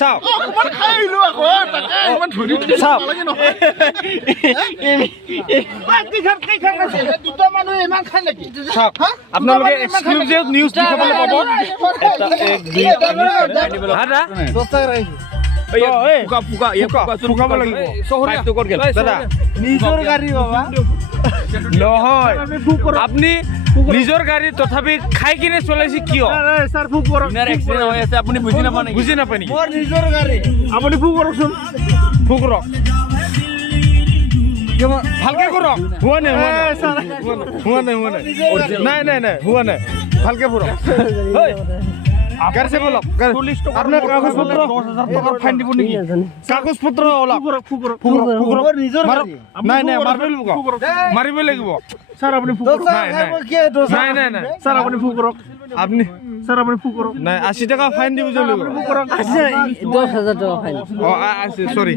চাওক খাইলো আকৌ তাকে ইমান ধৰি চাওক দুটা মানুহ ইমান খাই নেকি চাওক আপোনালোকে এক্সক্লুজিভ নিউজ দেখাবলৈ পাব এটা এক দুই দাদা 10 টাকা ফুকাব লাগিব দাদা নিজৰ গাড়ী বাবা নহয় আপনি নিজৰ গাড়ী তথাপি খাই কিনে চলাইছে কিয় স্যাৰ ফুক কৰক এক্সিডেন্ট হৈ আছে আপুনি বুজি নাপায় বুজি নাপায় নেকি মোৰ নিজৰ গাড়ী আপুনি ফুক কৰকচোন ফুক কৰক ভালকে কৰক হোৱা নাই হোৱা নাই ভালকে কৰক গাড়ী চাব লওক আপোনাৰ কাগজ পত্ৰ 10,000 টকা ফাইন দিব নেকি কাগজ পত্ৰ অলপ নিজৰ নাই মাৰিব লাগিব স্যাৰ আপুনি ফুক কৰক নাই স্যাৰ আপুনি ফুক কৰক আপনি স্যাৰ আপুনি ফুক কৰক নাই 80 টাকা ফাইন দিব লাগিব ফুক কৰক 10,000 টাকা ফাইন সৰি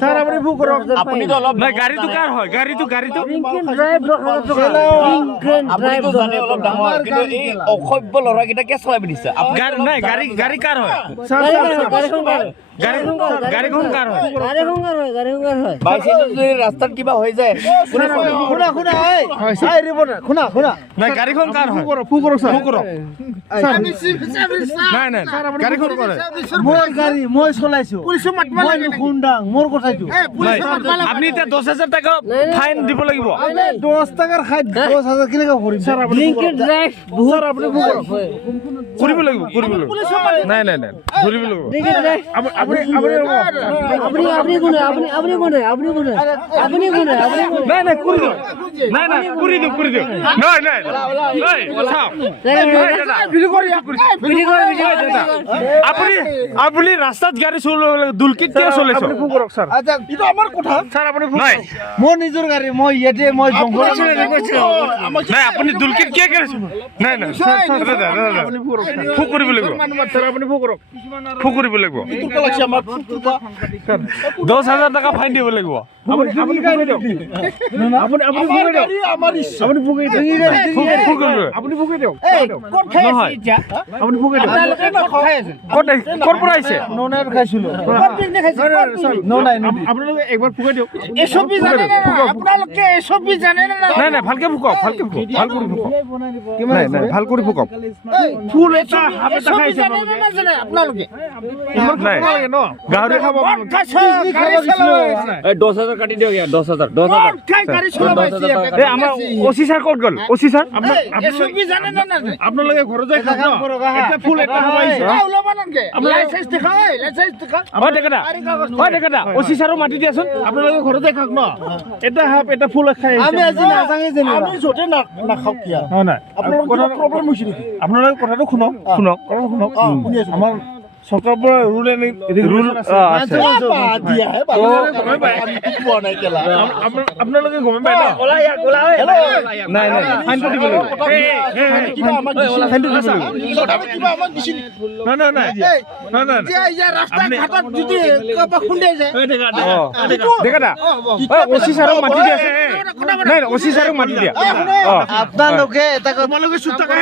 স্যাৰ আপুনি ফুক কৰক আপুনি তো অলপ নাই গাড়ীটো কাৰ হয় গাড়ীটো ইনকেন ড্ৰাইভ 10,000 টাকা ইনকেন ড্ৰাইভ জানে অলপ ডাঙৰ কিন্তু এই অসভ্য ল'ৰাকেইটা কে চলাই দিছে নাই গাড়ী কাৰ হয় গাড়ীখন কাৰ হয় গাড়ী হয় বাইচান্স যদি ৰাস্তাত কিবা হৈ যায় কোনে চলাব? শুনা এই ৰিপৰ্টাৰ শুনা নাই গাড়ীখন কাৰ হয় ফুক কৰক স্যাৰ ফুক কৰক নাই গাড়ীখন কৰে মোৰ গাড়ী মই চলাইছো মই নুখুন্দাং মোৰ কথাটো নাই আপনি এতিয়া 10,000 টাকা ফাইন দিব লাগিব 10 টাকাৰ খাই 10,000 কেনেকৈ কৰিম স্যাৰ আপুনি ইনকেন ড্ৰাইভ স্যাৰ আপুনি ফুক কৰক কৰিব লাগিব নাই ধৰিব লাগিব ইনকেন ড্ৰাইভ আপুনি আপনি কোনে নাই কৰি দিওঁ কৰি দিওঁ নাই চাওক আপুনি ৰাস্তাত গাড়ী চলাবলৈ দুলকিত কিয় চলাইছে ফুক কৰক স্যাৰ আচ্ছা এইটো আমাৰ কথা স্যাৰ আপুনি ফুক নাই মোৰ নিজৰ গাড়ী মই ইয়াতে মই জংঘল নাই আপুনি দুলকিত কিয় কৰিছে নাই আপুনি ফুক কৰক ফুক কৰিব লাগিব স্যাৰ আপুনি ফুক কৰক ফুক কৰিব লাগিব 10,000 টাকা ফাইন দিব লাগিব আপুনি গাড়ী দিয়ক আপুনি ফুক দিয়ক আমাৰ ইচ্ছা আপুনি ফুক দিয়ক ফুক কৰিব আপুনি ফুক দিয়ক ক'ত খাই আছে নহয় এতিয়া আপুনি ফুক দিয়ক আপোনালোকে ক'ত খাই আছে ক'ৰ পৰা আহিছে ননাৰ খাইছিলো ক'ত পিকনিক খাইছে নাই আপোনালোকে একবাৰ ফুক দিয়ক এসপি জানে না আপোনালোকে এসপি জানে না নাই ভালকে ফুকক ভাল কৰি ফুকক নাই ভাল কৰি ফুকক ফুল এটা হাত এটা এসপি খাইছে জানে না নাজানে আপোনালোকে নাই গাহৰি খাব ক'ত খাইছে গাড়ী চলাইছে এই 10,000 কাটি দিয়ক ইয়াৰ 10,000 ক'ত খাই গাড়ী চলাইছে এই আমাৰ ওসি স্যাৰ ক'ত গ'ল ওসি স্যাৰ এসপি জানে না নাজানে আপোনালোকে ঘৰত যাই খাওক এটা ফুল এটা খাইছে ওলাব নালাগে লাইসেন্স দেখা লাইসেন্স দেখা দেখা ওসি স্যাৰো মাতি দিয়াচোন আপোনালোকে ঘৰত যাই খাওক ন এটা হাফ এটা ফুল খাই আমি আজি নাজাঙে যেনিবা আমি যতে নাখাও কিয়া হয় নাই আপোনালোকৰ কথা প্ৰবলেম হৈছে নেকি আপোনালোকে কথাটো শুনক কথাটো শুনক শুনি আছো আমাৰ চৰকাৰৰ পৰা ৰুল আছে দিয়া হে আপোনালোকে গমে পায় ন নাই ফাইনটো দিব লাগিব ফাইনটো দিব লাগিব কিবা আমাক দিছিল নাই এতিয়া ৰাস্তা ঘাটত যদি কিবা খুন্দাই যায় দেখা ওসি স্যাৰক মাতি দিয়া নাই ওসি স্যাৰক মাতি দিয়া আপোনালোকে এটা তোমালোকে চুপ থাকা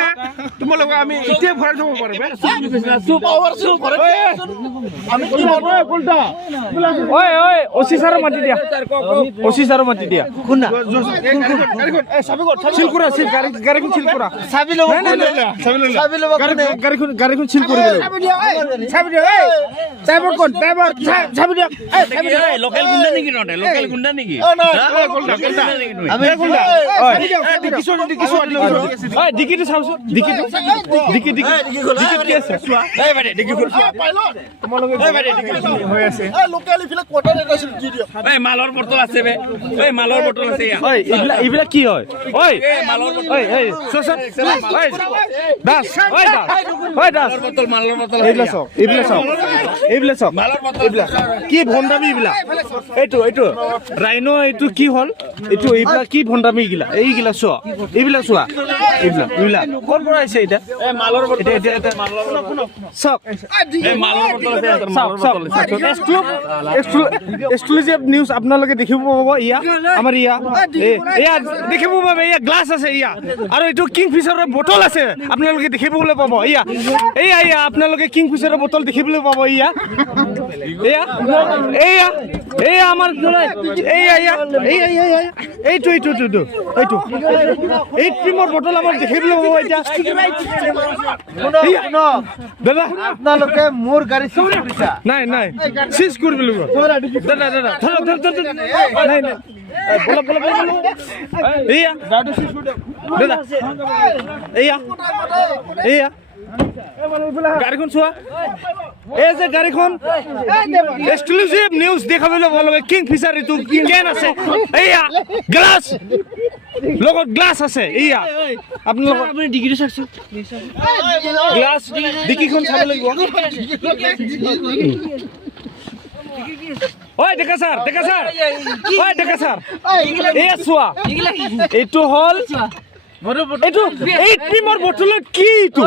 তোমালোকে আমি এতিয়া ভৰাই থব পাৰিম আমি কি ঐ ওসি স্যাৰক মাতি দিয়া ওসি স্যাৰক মাতি দিয়া শুনা গাড়ীখন চিল কৰা চাবি ল'ব গাড়ীখন চিল কৰিব লাগিব ড্ৰাইভাৰ কোন ড্ৰাইভাৰ চাবি দিয়ক লোকেল গুণ্ডা নেকি নতে লোকেল গুণ্ডা নেকি ডিকিটো চাওচোন ডিকিটো কি আছে চোৱা এই বাইদে দেখি খুল হৈ আছে লোকেল ইফালে কোৱাটাৰ এটা আছিল দি দিয়ক এই মালৰ বটল আছে বে এই মালৰ বটল আছে ইয়া ঐ এইবিলাক কি হয় ঐ এই মালৰ বটল দাস মালৰ বটল এইবিলাক চাওক মালৰ বটল কি ভণ্ডামি এইবিলাক এইটো ৰাইনো এইটো কি হ'ল এইবিলাক কি ভণ্ডামি এইগিলা চোৱা এইবিলাক ক'ৰ পৰা আহিছে এতিয়া এই মালৰ বটল চাওক এক্সক্লুসিভ নিউজ আপোনালোকে দেখিব পাব ইয়া আমাৰ ইয়া এয়া দেখিব পাব ইয়া গ্লাছ আছে ইয়া আৰু এইটো কিংফিচাৰৰ বটল আছে আপোনালোকে দেখিবলৈ পাব ইয়া এয়া ইয়া আপোনালোকে কিংফিচাৰৰ বটল দেখিবলৈ পাব ইয়া এয়া এয়া এয়া আমাৰ এয়া এয়া এয়া এইটো এইটো এইটো এইটো এই ক্ৰীমৰ বটল আমাৰ দেখিবলৈ পাব এতিয়া দাদা আপোনালোকে মোৰ গাড়ী চুৰি কৰিছা নাই নাই চিজ কৰি পেলাব দাদা দাদা ধৰক ধৰক ধৰক নাই নাই বলক বলক বলক এয়া দাদা এয়া এয়া গাড়ীখন চোৱা এই যে গাড়ীখন এক্সক্লুসিভ নিউজ দেখাবলৈ পাব লাগে কিংফিচাৰ এইটো কেন আছে এয়া গ্লাছ লগত গ্লাছ আছে এয়া আপোনালোকৰ আপুনি ডিগ্ৰী চাইছে গ্লাছ ডিকিখন চাব লাগিব ওই ডেকা স্যাৰ ওই ডেকা স্যাৰ এই চোৱা এইটো হল এইটো এই ক্ৰীমৰ বটলত কি এইটো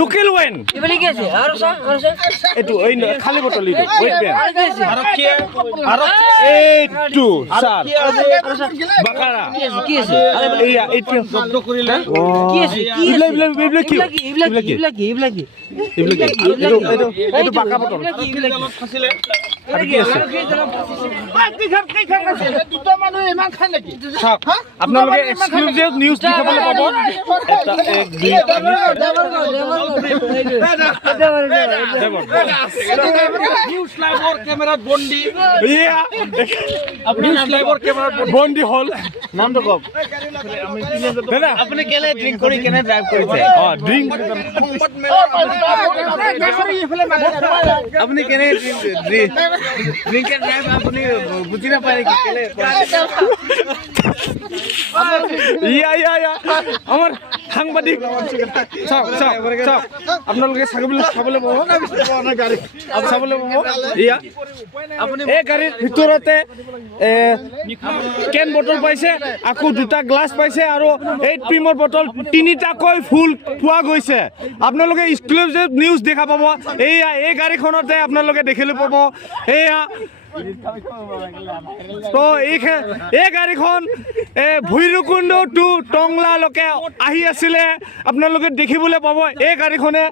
লোকেল ওয়াইন এবাৰে কি আছে আৰ এইটো এই খালি বটল এইটো ওয়েট পেন আৰু এইটো স্যাৰ বাকাৰা কি আছে এইয়া এইটো শব্দ কৰিলে কি আছে কি এইবিলাক এইটো বাকা বটল আৰু কি আছে দুটা মানুহ ইমান খাই নেকি আপোনালোকে এক্সক্লুসিভ নিউজ দেখাবলৈ পাব এটা এক দুই নিউজ লাইভৰ কেমেৰাত বন্দী ইয়া নিউজ লাইভৰ কেমেৰাত বন্দী হল নামটো কওক দাদা আপুনি কেলে ড্ৰিংক কৰি কেনে ড্ৰাইভ কৰিছে ড্ৰিংক আপুনি কেনে ড্ৰিংক এণ্ড ড্ৰাইভ আপুনি বুজি নাপায় নেকি কেলে ইয়া ইয়া ইয়া আমাৰ সাংবাদিক চাওক চাওক চাওক আপোনালোকে চাবলৈ পাব চাবলৈ পাব ইয়া আপুনি এই গাড়ীৰ ভিতৰতে কেন বটল পাইছে আকৌ দুটা গ্লাছ পাইছে আৰু এই ক্ৰীমৰ বটল তিনিটাকৈ ফুল পোৱা গৈছে আপোনালোকে এক্সক্লুসিভ নিউজ দেখা পাব এইয়া এই গাড়ীখনতে আপোনালোকে দেখিবলৈ পাব এয়া তো এই গাড়ীখন ভৈৰৱকুণ্ড টু টংলালৈকে আহি আছিলে আপোনালোকে দেখিবলৈ পাব এই গাড়ীখনে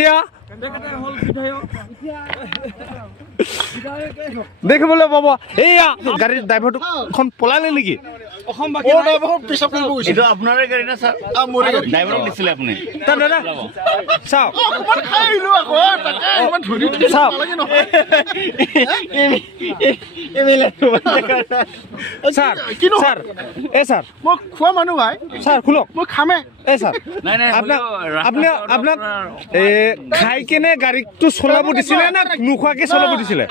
এয়া দেখিবলৈ পাব এয়া গাড়ীৰ ড্ৰাইভাৰটোখন পলালে নেকি এইটো আপোনাৰে গাড়ী না ছাৰ ড্ৰাইভাৰক দিছিলে আপুনি দাদা চাওক চাওক ছাৰ ছাৰ এই ছাৰ মই খোৱা মানুহ ভাই ছাৰ শুনক মই খামে এই ছাৰ আপোনাক খাই কেনে গাড়ীটো চলাব দিছিলে নে নোখোৱাকে চলাব দিছিলে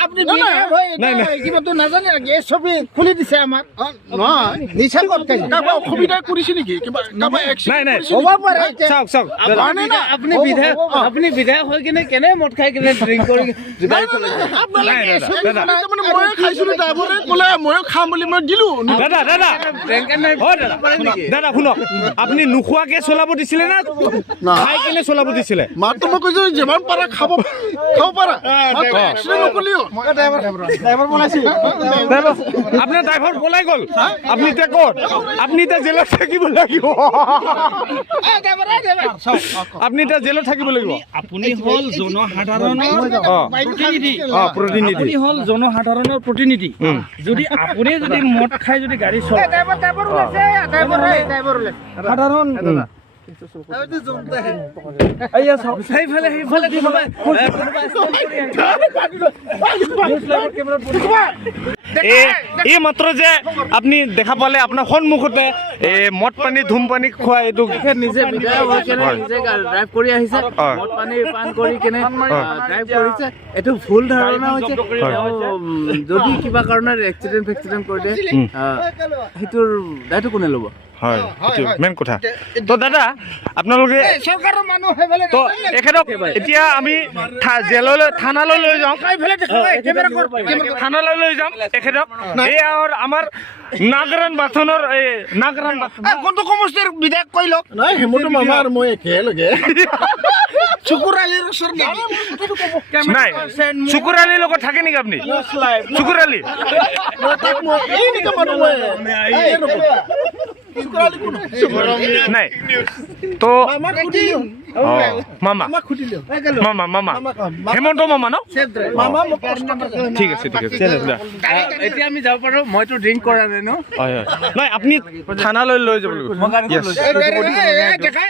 নাই নাই কিবাটো নাজানে নেকি এই ছবি খুলি দিছে আমাক নহয় নিচা ক'ত খাইছে কাৰোবাৰ অসুবিধা কৰিছে নেকি কিবা কাৰোবাৰ নাই নাই হ'ব পাৰে চাওক চাওক আপুনি বিধায়ক হৈ কিনে কেনে মদ খাই কিনে ড্ৰিংক কৰি গাড়ী চলাইছে দাদা ময়ো খাইছিলো ড্ৰাইভাৰে ক'লে ময়ো খাম বুলি মই দিলো দাদা দাদা দাদা শুনক আপুনি নোখোৱাকে চলাব দিছিলে না খাই কেনে চলাব দিছিলে মাত্ৰ মই কৈছো যিমান পাৰা খাব পাৰা এক্সিডেণ্ট নকৰিলেও আপোনাৰ ড্ৰাইভাৰ পলাই গ'ল আপুনি এতিয়া ক'ত আপুনি এতিয়া জেলত থাকিব লাগিব আপুনি এতিয়া জেলত থাকিব লাগিব আপুনি হল জনসাধাৰণৰ প্ৰতিনিধি প্ৰতিনিধি আপুনি হল জনসাধাৰণৰ প্ৰতিনিধি যদি আপুনি যদি মদ খাই যদি গাড়ী চলায় সাধাৰণ এই মাত্ৰ যে আপুনি দেখা পালে আপোনাৰ সন্মুখতে মদ পানী ধূমপানী খোৱা এইটো নিজে বিধায়ক হৈ কেনে নিজে ড্ৰাইভ কৰি আহিছে মদ পানী পান কৰি কেনে ড্ৰাইভ কৰিছে এইটো ভুল ধাৰণা হৈছে যদি কিবা কাৰণত এক্সিডেণ্ট কৰি দিয়ে সেইটোৰ দায়টো কোনে ল'ব হয় এইটো মেইন কথা তো দাদা আপোনালোকে চৰকাৰৰ মানুহ সেইফালে তো এখেতক এতিয়া আমি জেললৈ থানালৈ লৈ যাওঁ থানালৈ লৈ যাম এখেতক এই আৰু আমাৰ নাগৰান বাথনৰ এই নাগৰান বাথন কোনটো সমষ্টিৰ বিধায়ক কৈ লওক নাই হেমন্ত মামা আৰু মই একেলগে চুকুৰ আলিৰ ওচৰত নাই চুকুৰ আলিৰ লগত থাকে নেকি আপুনি চুকুৰ আলি নাই তো মামা মামা মামা হেমন্ত মামা ন ঠিক আছে ঠিক আছে এতিয়া আমি যাব পাৰো মইতো ড্ৰিংক কৰা নাই ন হয় হয় নাই আপুনি থানালৈ লৈ যাব লাগিব দেখাই